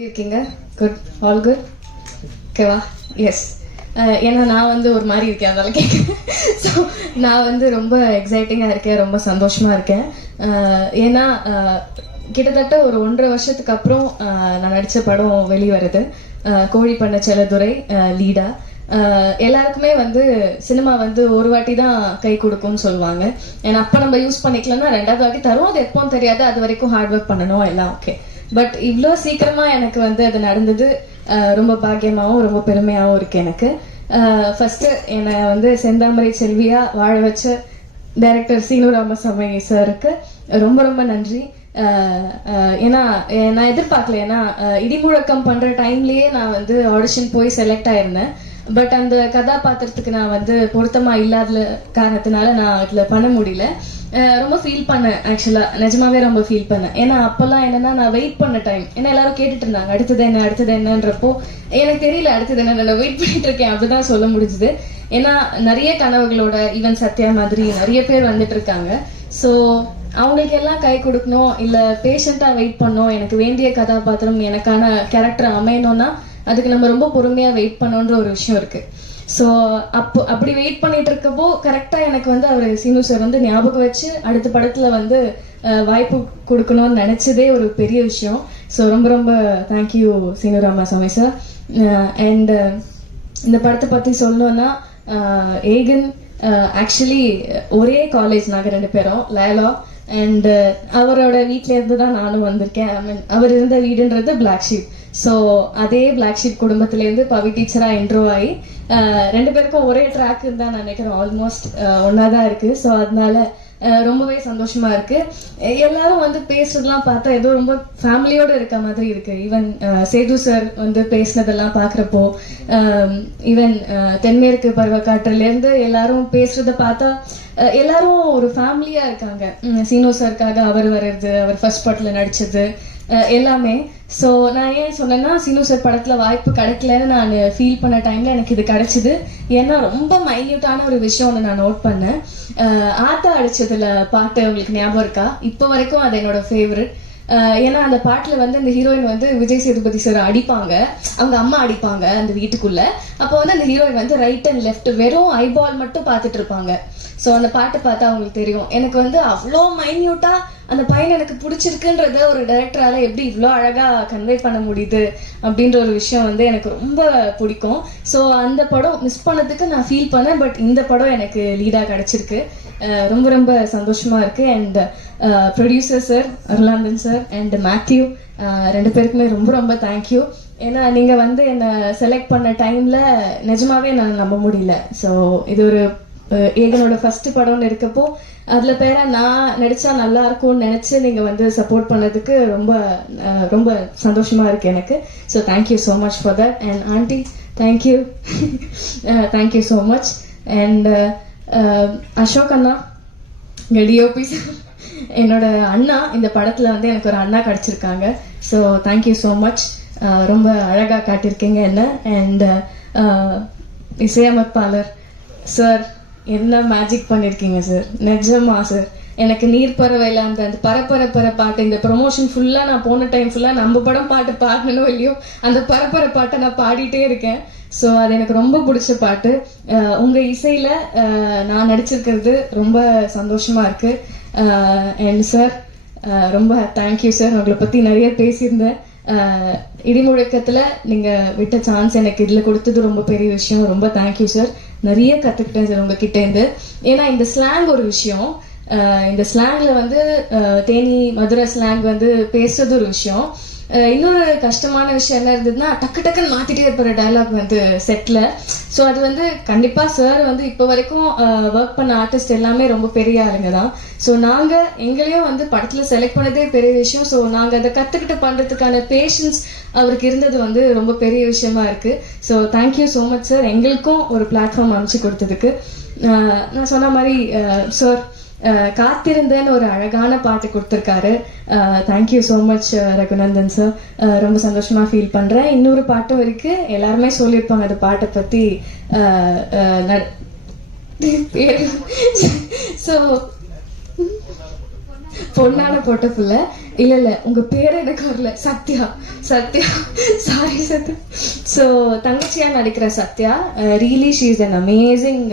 எப்படி இருக்கீங்க? Good, all good, ஓகேவா? எஸ். ஏன்னா நான் வந்து ஒரு மாதிரி இருக்கேன், அதனால கேட்குறேன். ஸோ நான் வந்து ரொம்ப எக்ஸைட்டிங்காக இருக்கேன், ரொம்ப சந்தோஷமாக இருக்கேன். ஏன்னா கிட்டத்தட்ட ஒரு 1.5 வருஷத்துக்கு அப்புறம் நான் நடித்த படம் வெளிவருது. கோழி பண்ண செல்லதுரை லீடா. எல்லாருக்குமே வந்து சினிமா வந்து ஒரு வாட்டி தான் கை கொடுக்கும்னு சொல்லுவாங்க. ஏன்னா அப்போ நம்ம யூஸ் பண்ணிக்கலன்னா 2வது வாட்டி தரும், அது எப்போன்னு தெரியாது, அது வரைக்கும் ஹார்ட் ஒர்க் பண்ணணும், எல்லாம் ஓகே. பட் இவ்வளோ சீக்கிரமா எனக்கு வந்து அது நடந்தது ரொம்ப பாக்கியமாகவும் ரொம்ப பெருமையாகவும் இருக்கு எனக்கு. ஃபர்ஸ்ட் என்னை வந்து செந்தாமரை செல்வியா வாழ வச்ச டைரக்டர் சீனு ராமசாமி சாருக்கு ரொம்ப ரொம்ப நன்றி. ஏன்னா நான் எதிர்பார்க்கல. ஏன்னா இடிமுழக்கம் பண்ற டைம்லயே நான் வந்து ஆடிஷன் போய் செலக்ட் ஆயிருந்தேன். பட் அந்த கதாபாத்திரத்துக்கு நான் வந்து பொருத்தமா இல்லாத காரணத்தினால நான் அதுல பண்ண முடியல. ரொம்ப ஃபீல் பண்ணேன், ஆக்சுவலா நிஜமாவே ரொம்ப ஃபீல் பண்ணேன். ஏன்னா அப்பெல்லாம் என்னன்னா நான் வெயிட் பண்ண டைம். ஏன்னா எல்லாரும் கேட்டுட்டு இருந்தாங்க அடுத்தது என்ன அடுத்தது என்னன்றப்போ எனக்கு தெரியல அடுத்தது என்ன, நான் வெயிட் பண்ணிட்டு இருக்கேன் அப்படிதான் சொல்ல முடிஞ்சுது. ஏன்னா நிறைய கனவுகளோட ஈவன் சத்யா மாதிரி நிறைய பேர் வந்துட்டு இருக்காங்க. ஸோ அவங்களுக்கு எல்லாம் கை கொடுக்கணும், இல்ல பேஷண்டா வெயிட் பண்ணணும். எனக்கு வேண்டிய கதாபாத்திரம் எனக்கான கேரக்டர் அமையணும்னா அதுக்கு நம்ம ரொம்ப பொறுமையா வெயிட் பண்ணணுன்ற ஒரு விஷயம் இருக்கு. ஸோ அப்படி வெயிட் பண்ணிட்டு இருக்கப்போ கரெக்டா எனக்கு வந்து அவர் சீனு சார் வந்து ஞாபகம் வச்சு அடுத்த படத்துல வந்து வாய்ப்பு கொடுக்கணும்னு நினைச்சதே ஒரு பெரிய விஷயம். ஸோ ரொம்ப ரொம்ப thank you Seenu Ramasamy sir. And இந்த படத்தை பத்தி சொல்லணும்னா ஏகன் ஆக்சுவலி ஒரே காலேஜ் நாங்கள் 2 பேரும் லயலா. அண்ட் அவரோட வீட்ல இருந்து தான் நானும் வந்திருக்கேன். ஐ மீன் அவர் இருந்த வீடுன்றது பிளாக் ஷீப். ஸோ அதே பிளாக் ஷீப் குடும்பத்திலேருந்து பவி டீச்சரா இன்ட்ரோ ஆகி 2 பேருக்கும் ஒரே ட்ராக் தான் நினைக்கிறேன், ஆல்மோஸ்ட் ஒன்னாதான் இருக்கு. ஸோ அதனால ரொம்பவே சந்தோஷமா இருக்கு. எல்லாரும் வந்து பேசுறதெல்லாம் பார்த்தா ஏதோ ரொம்ப ஃபேமிலியோட இருக்க மாதிரி இருக்கு. ஈவன் சேது சார் வந்து பேசினதெல்லாம் பாக்குறப்போ, ஈவன் தென்மேற்கு பருவக்காற்றுல இருந்து எல்லாரும் பேசுறத பார்த்தா எல்லாரும் ஒரு ஃபேமிலியா இருக்காங்க. சீனு சாருக்காக அவர் வர்றது, அவர் ஃபர்ஸ்ட் படத்துல நடிச்சது எல்லாமே. ஸோ நான் ஏன் சொன்னேன்னா சீனு சார் படத்துல வாய்ப்பு கிடைக்கலன்னு நான் ஃபீல் பண்ண டைம்ல எனக்கு இது கிடைச்சது. ஏன்னா ரொம்ப மைன்யூட்டான ஒரு விஷயம் ஒன்று நான் நோட் பண்ணேன். ஆத்தா அடிச்சதுல பாட்டு உங்களுக்கு ஞாபகம் இருக்கா? இப்போ வரைக்கும் அது என்னோட ஃபேவரட். ஏன்னா அந்த பாட்டுல வந்து அந்த ஹீரோயின் வந்து விஜய் சேதுபதி சார் அடிப்பாங்க, அவங்க அம்மா அடிப்பாங்க அந்த வீட்டுக்குள்ள. அப்போ வந்து அந்த ஹீரோயின் வந்து ரைட் அண்ட் லெஃப்ட் வெறும் ஐபால் மட்டும் பார்த்துட்டு இருப்பாங்க. ஸோ அந்த பாட்டை பார்த்தா அவங்களுக்கு தெரியும். எனக்கு வந்து அவ்வளோ மைன்யூட்டா அந்த பையன் எனக்கு பிடிச்சிருக்குன்றத ஒரு டைரக்டரால எப்படி இவ்வளோ அழகா கன்வே பண்ண முடியுது அப்படின்ற ஒரு விஷயம் வந்து எனக்கு ரொம்ப பிடிக்கும். ஸோ அந்த படம் மிஸ் பண்ணதுக்கு நான் ஃபீல் பண்ணேன். பட் இந்த படம் எனக்கு லீடா கிடைச்சிருக்கு, ரொம்ப ரொம்ப சந்தோஷமா இருக்கு. And producer sir Arulanthan sir and Matthew 2 பேருக்குமே ரொம்ப ரொம்ப தேங்க்யூ. ஏன்னா நீங்க வந்து என்னை செலக்ட் பண்ண டைம்ல நிஜமாவே நான் நம்ப முடியல. ஸோ இது ஒரு ஏகனோட ஃபர்ஸ்ட் படம்னு இருக்கப்போ அதுல பேரா நான் நடிச்சா நல்லா இருக்கும்னு நினைச்சு நீங்க வந்து சப்போர்ட் பண்ணதுக்கு ரொம்ப ரொம்ப சந்தோஷமா இருக்கு எனக்கு. So thank you so much for that. And aunty thank you, thank you so much. And Ashok Anna DOP என்னோட அண்ணா, இந்த படத்துல வந்து எனக்கு ஒரு அண்ணா கிடைச்சிருக்காங்க. ஸோ தேங்க்யூ ஸோ மச், ரொம்ப அழகா காட்டியிருக்கீங்க என்ன. அண்ட் இசையமைப்பாளர் சார் என்ன மேஜிக் பண்ணிருக்கீங்க சார், நிஜமா சார். எனக்கு நீர் பறவையில அந்த பரப்பர பாட்டு, இந்த ப்ரொமோஷன் ஃபுல்லா நான் போன டைம் ஃபுல்லா நம்ம படம் பாட்டு பாடணும் இல்லையோ அந்த பரப்பர பாட்டை நான் பாடிட்டே இருக்கேன். ஸோ அது எனக்கு ரொம்ப பிடிச்ச பாட்டு. உங்க இசையில நான் நடிச்சிருக்கிறது ரொம்ப சந்தோஷமா இருக்கு. அண்ட் சார் ரொம்ப தேங்க்யூ சார். உங்களை பத்தி நிறைய பேசியிருந்தேன். இடிமுழக்கத்துல நீங்க விட்ட சான்ஸ் எனக்கு இதுல கொடுத்தது ரொம்ப பெரிய விஷயம். ரொம்ப தேங்க்யூ சார். நிறைய கத்துக்கிட்டேன் சார் உங்ககிட்ட இருந்து. ஏன்னா இந்த ஸ்லாங் ஒரு விஷயம், இந்த ஸ்லாங்ல வந்து தேனி மதுரை ஸ்லாங் வந்து பேசுறது ஒரு விஷயம். இன்னொரு கஷ்டமான விஷயம் என்ன இருந்ததுன்னா டக்கு டக்குன்னு மாத்திட்டே இருப்பாரு டயலாக் வந்து செட்ல. ஸோ அது வந்து கண்டிப்பா சார் வந்து இப்போ வரைக்கும் ஒர்க் பண்ண ஆர்டிஸ்ட் எல்லாமே ரொம்ப பெரிய ஆளுங்க தான். ஸோ நாங்க எங்களையும் வந்து படத்துல செலக்ட் பண்ணதே பெரிய விஷயம். ஸோ நாங்க அதை கத்துக்கிட்டு பண்றதுக்கான பேஷன்ஸ் அவருக்கு இருந்தது வந்து ரொம்ப பெரிய விஷயமா இருக்கு. So thank you so much sir, எங்களுக்கும் ஒரு பிளாட்ஃபார்ம் அமைச்சு கொடுத்ததுக்கு. நான் சொன்ன மாதிரி சார் காத்திருந்தேன்னு ஒரு அழகான பாட்டு கொடுத்துருக்காரு. Thank you so much Raghunandan sir, ரொம்ப சந்தோஷமா ஃபீல் பண்றேன். இன்னொரு பாட்டும் இருக்கு, எல்லாருமே சொல்லியிருப்பாங்க அந்த பாட்டை பத்தி. ஸோ பொண்ணான போட்ட புள்ள. இல்ல உங்க பேர் எனக்கு வரல. சத்யா சாரி சத்யா. ஸோ தங்கச்சியா நடிக்கிற Sathya, really she is an amazing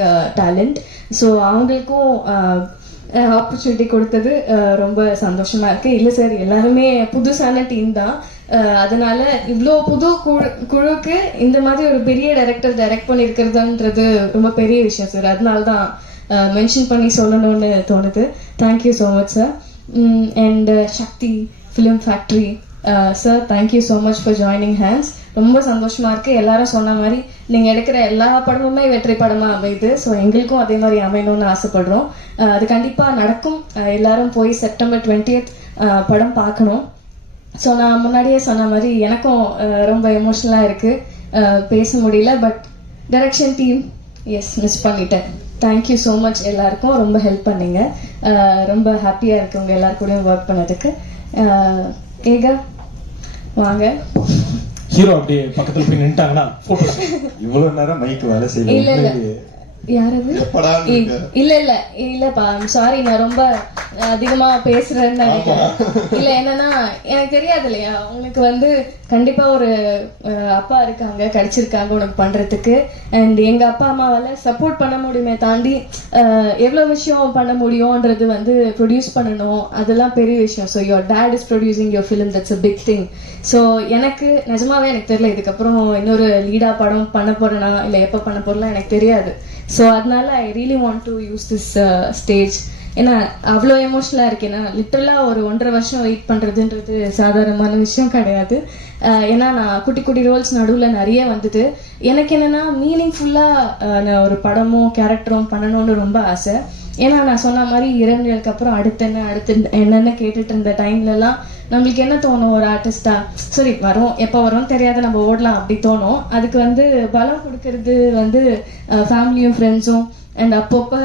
talent. So அவங்களுக்கும் ஆப்பர்ச்சுனிட்டி கொடுத்தது ரொம்ப சந்தோஷமா இருக்கு. இல்ல சார், எல்லாருமே புதுசான டீம் தான். அதனால இவ்வளோ புது குழுக்கு இந்த மாதிரி ஒரு பெரிய டைரக்டர் டைரக்ட் பண்ணியிருக்கிறதுன்றது ரொம்ப பெரிய விஷயம் சார். அதனால தான் மென்ஷன் பண்ணி சொல்லணும்னு தோணுது. Thank you so much sir. And Sakthi film factory sir, thank you so much for joining hands. ரொம்ப சந்தோஷமா இருக்கு. எல்லாரும் சொன்ன மாதிரி நீங்க எடுக்கிற எல்லா படமுமே வெற்றி படமா அமையுது. ஸோ எங்களுக்கும் அதே மாதிரி அமையணும்னு ஆசைப்படுறோம். அது கண்டிப்பா நடக்கும். எல்லாரும் போய் September 20th படம் பார்க்கணும். ஸோ நான் முன்னாடியே சொன்ன மாதிரி எனக்கும் ரொம்ப எமோஷனலா இருக்கு, பேச முடியல. பட் டைரக்ஷன் டீம் மிஸ் பண்ணிட்டேன். தேங்க்யூ ஸோ மச் எல்லாருக்கும். ரொம்ப ஹெல்ப் பண்ணீங்க. ரொம்ப ஹாப்பியா இருக்கு உங்க எல்லாரு கூடயும் ஒர்க் பண்ணதுக்கு. ஏகா வாங்க. ஹீரோ அப்படியே பக்கத்துல போய் நின்ட்டாங்கன்னா போட்டோ. இவ்வளவு நேரம் மைக் வேலை செய்யல. இல்ல யாரது? இல்லப்பா, சாரி, நான் ரொம்ப அதிகமா பேசுறேன்னு நினைக்கிறேன். இல்ல என்னன்னா, எனக்கு தெரியாது இல்லையா, உனக்கு வந்து கண்டிப்பா ஒரு அப்பா இருக்காங்க, கிடைச்சிருக்காங்க உனக்கு பண்றதுக்கு. அண்ட் எங்க அப்பா அம்மாவால சப்போர்ட் பண்ண முடியுமே தாண்டி எவ்வளவு விஷயம் பண்ண முடியும்ன்றது வந்து ப்ரொடியூஸ் பண்ணணும், அதெல்லாம் பெரிய விஷயம். So your dad is producing your film, that's a big thing. So எனக்கு நிஜமாவே எனக்கு தெரியல இதுக்கப்புறம் இன்னொரு லீடா படம் பண்ண போறேனா இல்லை எப்போ பண்ண போறலாம் எனக்கு தெரியாது. ஸோ அதனால I really want to use this stage. ஏன்னா அவ்வளோ எமோஷனலாக இருக்கு. ஏன்னா லிட்டரலாக ஒரு 1.5 வருஷம் வெயிட் பண்ணுறதுன்றது சாதாரணமான விஷயம் கிடையாது. ஏன்னா நான் குட்டி குட்டி ரோல்ஸ் நடுவில் நிறைய வந்தது. எனக்கு என்னென்னா மீனிங்ஃபுல்லாக நான் ஒரு படமும் கேரக்டரும் பண்ணணும்னு ரொம்ப ஆசை. ஏன்னா நான் சொன்ன மாதிரி 2 நாளுக்கு அப்புறம் அடுத்து என்னென்ன கேட்டுட்டு இருந்த டைம்லலாம் நம்மளுக்கு என்ன தோணும், ஒரு ஆர்டிஸ்டா சரி வரும், எப்போ வரும் தெரியாது, நம்ம ஓடலாம் அப்படி தோணும். அதுக்கு வந்து பலம் கொடுக்கறது வந்து ஃபேமிலியும் ஃப்ரெண்ட்ஸும் அண்ட் அப்பப்போ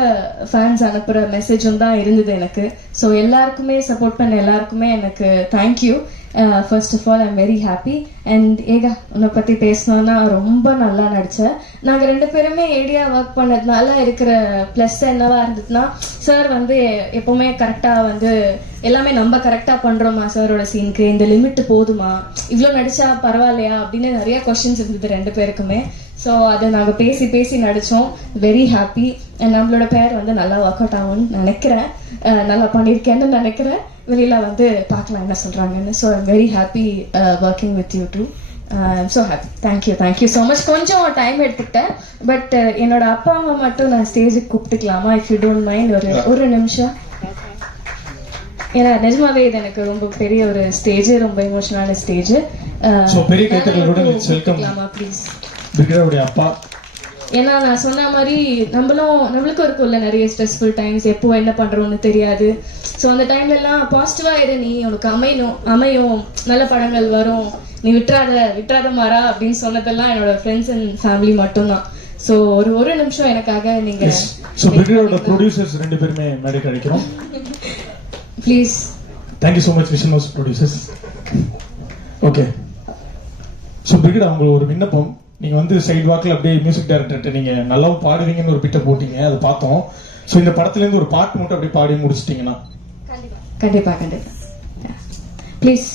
ஃபேன்ஸ் அனுப்புகிற மெசேஜும் தான் இருந்தது எனக்கு. ஸோ எல்லாருக்குமே சப்போர்ட் பண்ண எல்லாருக்குமே எனக்கு thank you. First of all I'm very happy. And Eka, உன்னை பற்றி பேசணுன்னா ரொம்ப நல்லா நடித்தேன். நாங்கள் 2 பேருமே ஏடியா ஒர்க் பண்ணதுனால இருக்கிற ப்ளஸ் என்னவா இருந்ததுன்னா, சார் வந்து எப்போவுமே கரெக்டாக வந்து எல்லாமே நம்ம கரெக்டாக பண்ணுறோமா, சாரோட சீனுக்கு இந்த லிமிட் போதுமா, இவ்வளோ நடிச்சா பரவாயில்லையா அப்படின்னு நிறைய கொஸ்டின்ஸ் இருந்தது 2 பேருக்குமே. ஸோ அதை நாங்கள் பேசி நடித்தோம். Very happy. அண்ட் நம்மளோட பேர் வந்து நல்லா ஒர்க் அவுட் ஆகும்னு நினைக்கிறேன், நல்லா பண்ணியிருக்கேன்னு நினைக்கிறேன். வெளியில வந்து பார்க்கலாம் என்ன சொல்றாங்கன்னு. So I'm very happy working with you too. I'm so happy. Thank you so much. கொஞ்சம் டைம் எடுத்துக்கிட்டேன். பட் என்னோட அப்பா அம்மா மட்டும் நான் ஸ்டேஜுக்கு கூப்பிட்டுக்கலாமா, இஃப் யூ டோன்ட் மைண்ட்? ஒரு நிமிஷம். ஏன்னா நிஜமாவே இது எனக்கு ரொம்ப பெரிய ஒரு ஸ்டேஜ், ரொம்ப எமோஷனலான ஸ்டேஜ். பெரிய கைத்தட்டலோட வெல்கம் ப்ளீஸ். பிரிகேடோட அப்பா. ஏன்னா நான் சொன்ன மாதிரி நம்மளுக்கும் இருக்கும்ல நிறைய ஸ்ட்ரெஸ்ஃபுல் டைம்ஸ், எப்போ என்ன பண்றோம்னு தெரியாது. ஸோ அந்த டைம்ல எல்லாம் பாசிட்டிவா இரு, நீ உனக்கு அமையும், நல்ல படங்கள் வரும், நீ விட்டுறாத மாறா அப்படின்னு சொன்னதெல்லாம் என்னோட ஃப்ரெண்ட்ஸ் அண்ட் ஃபேமிலி மட்டும்தான். ஸோ ஒரு நிமிஷம் எனக்காக நீங்க. பிரிகேடோட ப்ரொடியூசர்ஸ் 2 பேருமே மேடை கிடைக்கிறோம் please. Thank you so much vision house producers. Okay, so brigade, அவங்களுக்கு ஒரு விண்ணப்பம். நீங்க வந்து சைடு வாக்கில் அப்படியே மியூசிக் டைரக்டர்கிட்ட நீங்க நல்லா பாடுவீங்கன்னு ஒரு பிட்டை போட்டீங்க, அதை பார்த்தோம். ஸோ இந்த படத்துல இருந்து ஒரு பாட்டு மட்டும் அப்படியே பாடி முடிச்சிட்டீங்கன்னா. கண்டிப்பா ப்ளீஸ்.